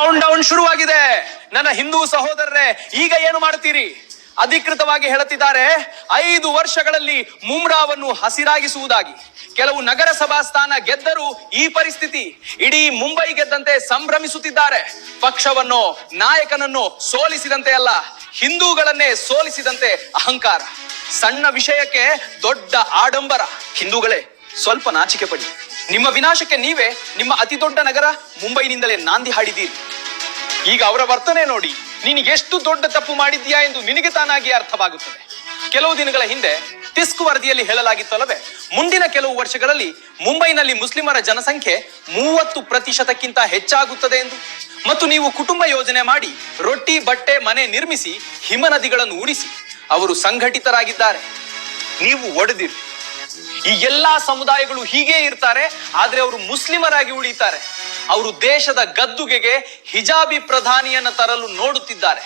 Count down ಶುರುವಾಗಿದೆ. ನನ್ನ ಹಿಂದೂ ಸಹೋದರರೇ, ಈಗ ಏನು ಮಾಡ್ತೀರಿ? ಅಧಿಕೃತವಾಗಿ ಹೇಳುತ್ತಿದ್ದಾರೆ 5 ವರ್ಷಗಳಲ್ಲಿ ಮುಮ್ರಾವನ್ನು ಹಸಿರಾಗಿಸುವುದಾಗಿ. ಕೆಲವು ನಗರಸಭಾ ಸ್ಥಾನ ಗೆದ್ದರೂ ಈ ಪರಿಸ್ಥಿತಿ. ಇಡೀ ಮುಂಬೈ ಗೆದ್ದಂತೆ ಸಂಭ್ರಮಿಸುತ್ತಿದ್ದಾರೆ. ಪಕ್ಷವನ್ನು, ನಾಯಕನನ್ನು ಸೋಲಿಸಿದಂತೆ ಅಲ್ಲ, ಹಿಂದೂಗಳನ್ನೇ ಸೋಲಿಸಿದಂತೆ ಅಹಂಕಾರ. ಸಣ್ಣ ವಿಷಯಕ್ಕೆ ದೊಡ್ಡ ಆಡಂಬರ. ಹಿಂದೂಗಳೇ, ಸ್ವಲ್ಪ ನಾಚಿಕೆ ಪಡಿ. ನಿಮ್ಮ ವಿನಾಶಕ್ಕೆ ನೀವೇ ನಿಮ್ಮ ಅತಿ ದೊಡ್ಡ ನಗರ ಮುಂಬೈನಿಂದಲೇ ನಾಂದಿ ಹಾಡಿದ್ದೀರಿ. ಈಗ ಅವರ ವರ್ತನೆ ನೋಡಿ, ನೀನು ಎಷ್ಟು ದೊಡ್ಡ ತಪ್ಪು ಮಾಡಿದ್ಯಾ ಎಂದು ನಿನಗೆ ತಾನಾಗಿ ಅರ್ಥವಾಗುತ್ತದೆ. ಕೆಲವು ದಿನಗಳ ಹಿಂದೆ ತಿಸ್ಕ್ ವರದಿಯಲ್ಲಿ ಹೇಳಲಾಗಿತ್ತಲ್ಲವೇ, ಮುಂದಿನ ಕೆಲವು ವರ್ಷಗಳಲ್ಲಿ ಮುಂಬೈನಲ್ಲಿ ಮುಸ್ಲಿಮರ ಜನಸಂಖ್ಯೆ 30% ಹೆಚ್ಚಾಗುತ್ತದೆ ಎಂದು. ಮತ್ತು ನೀವು ಕುಟುಂಬ ಯೋಜನೆ ಮಾಡಿ ರೊಟ್ಟಿ, ಬಟ್ಟೆ, ಮನೆ ನಿರ್ಮಿಸಿ ಹಿಮ ನದಿಗಳನ್ನು ಉಳಿಸಿ ಅವರು ಸಂಘಟಿತರಾಗಿದ್ದಾರೆ. ನೀವು ಒಡೆದಿರಿ. ಈ ಎಲ್ಲಾ ಸಮುದಾಯಗಳು ಹೀಗೆ ಇರ್ತಾರೆ, ಆದ್ರೆ ಅವರು ಮುಸ್ಲಿಮರಾಗಿ ಉಳಿತಾರೆ. ಅವರು ದೇಶದ ಗದ್ದುಗೆಗೆ ಹಿಜಾಬಿ ಪ್ರಧಾನಿಯನ್ನ ತರಲು ನೋಡುತ್ತಿದ್ದಾರೆ.